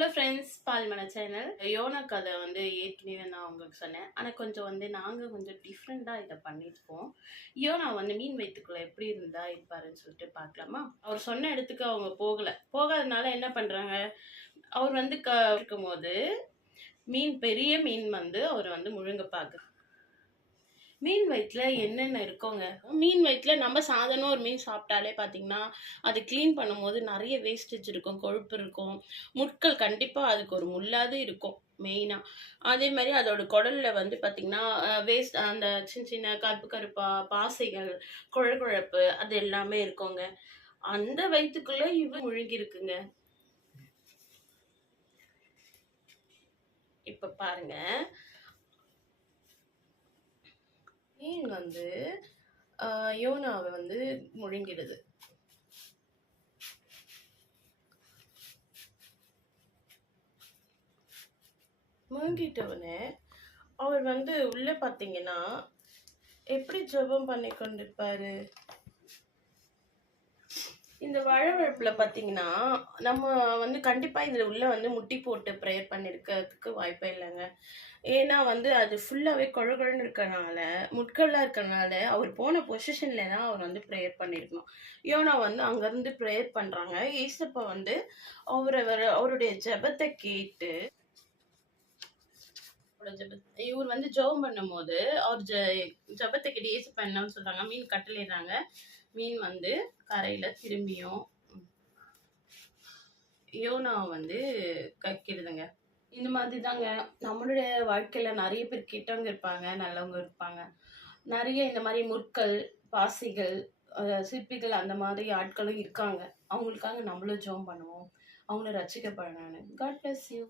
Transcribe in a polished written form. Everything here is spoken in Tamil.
ஹலோ ஃப்ரெண்ட்ஸ், பால்மன சேனல். யோனா கதை வந்து ஏற்கனவே நான் உங்களுக்கு சொன்னேன். ஆனால் கொஞ்சம் நாங்கள் கொஞ்சம் டிஃப்ரெண்ட்டாக இதை பண்ணியிருக்கோம். யோனா மீன் வயிற்றுக்குள்ளே எப்படி இருந்தா இருப்பாருன்னு சொல்லிட்டு பார்க்கலாமா? அவர் சொன்ன இடத்துக்கு அவங்க போகாதனால என்ன பண்ணுறாங்க, அவர் இருக்கும்போது பெரிய மீன் அவர் முழுங்க பார்க்குறாங்க. மீன் வயிற்றுல என்னென்ன இருக்கோங்க, மீன் வயிற்றுல நம்ம சாதாரண ஒரு மீன் சாப்பிட்டாலே பார்த்தீங்கன்னா அது க்ளீன் பண்ணும்போது நிறைய வேஸ்டேஜ் இருக்கும், கொழுப்பு இருக்கும், முட்கள் கண்டிப்பாக அதுக்கு ஒரு முள்ளாது இருக்கும் மெயினாக. அதே மாதிரி அதோட குடலில் பார்த்தீங்கன்னா வேஸ்ட் அந்த சின்ன சின்ன கருப்பு கருப்பாக பாசைகள், குழகுழப்பு அது எல்லாமே இருக்குங்க. அந்த வயிற்றுக்குள்ளே இவன் முழுங்கி இருக்குங்க. இப்போ பாருங்க, மீன் யோனாவை முழுங்கிடுது. முழுங்கிட்டவுடனே அவர் உள்ள பார்த்தீங்கன்னா எப்படி ஜெபம் பண்ணி கொண்டிருப்பாரு. இந்த வழவழப்புல பார்த்தீங்கன்னா நம்ம கண்டிப்பாக இதில் உள்ள முட்டி போட்டு ப்ரேயர் பண்ணியிருக்கிறதுக்கு வாய்ப்பே இல்லைங்க. ஏன்னா அது ஃபுல்லாகவே கொழகொழன்னு இருக்கனால, முட்களாக இருக்கனால அவர் போன பொசிஷனில் தான் அவர் ப்ரேயர் பண்ணியிருக்கணும். யோனா அங்கேருந்து ப்ரேயர் பண்ணுறாங்க. ஏசப்பா அவருடைய ஜெபத்தை கேட்டு இவர் ஜெபம் பண்ணும்போது அவர் ஜெபத்தை கேட்டு ஏசப்பா என்னன்னு சொல்கிறாங்க, மீன் கட்டளையிடுறாங்க. மீன் கரையில் திரும்பியும் யோனா கக்கிடுதுங்க. இந்த மாதிரி தாங்க நம்மளுடைய வாழ்க்கையில் நிறைய பேர் கெட்டவங்க இருப்பாங்க, நல்லவங்க இருப்பாங்க. நிறைய இந்த மாதிரி முற்கள், பாசிகள், சிற்பிகள் அந்த மாதிரி ஆட்களும் இருக்காங்க. அவங்களுக்காக நம்மளும் ஜெபம் பண்ணுவோம், அவங்கள ரட்சிக்கப்படணும்னு. God bless you.